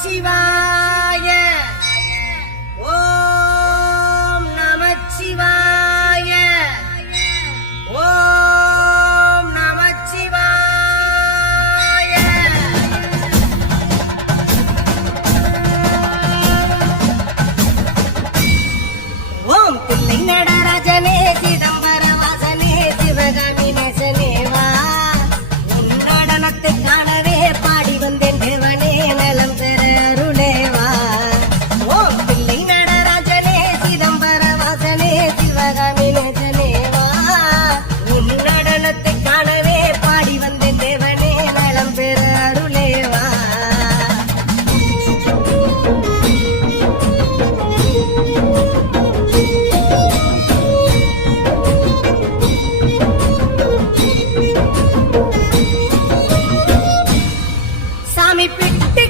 நமச்சிவாய ஓம் நமச்சிவாய ஓம் நமச்சிவாய ஓம் பிள்ளை நடராஜனே சிதம்பர வாசனே சிவகாமி நேசனே வா உன் நடனத்தை காணவே பாடி வந்தேன் தேவனே நலம் பெற அருளேவா ஓம் பிள்ளை நடராஜனே சிதம்பர வாசனே சிவகாமி நேசனே வா உன் நடனத்தை காணவே பாடி வந்தேன் தேவனே நலம் பெற அருளேவா சாமி பிட்டு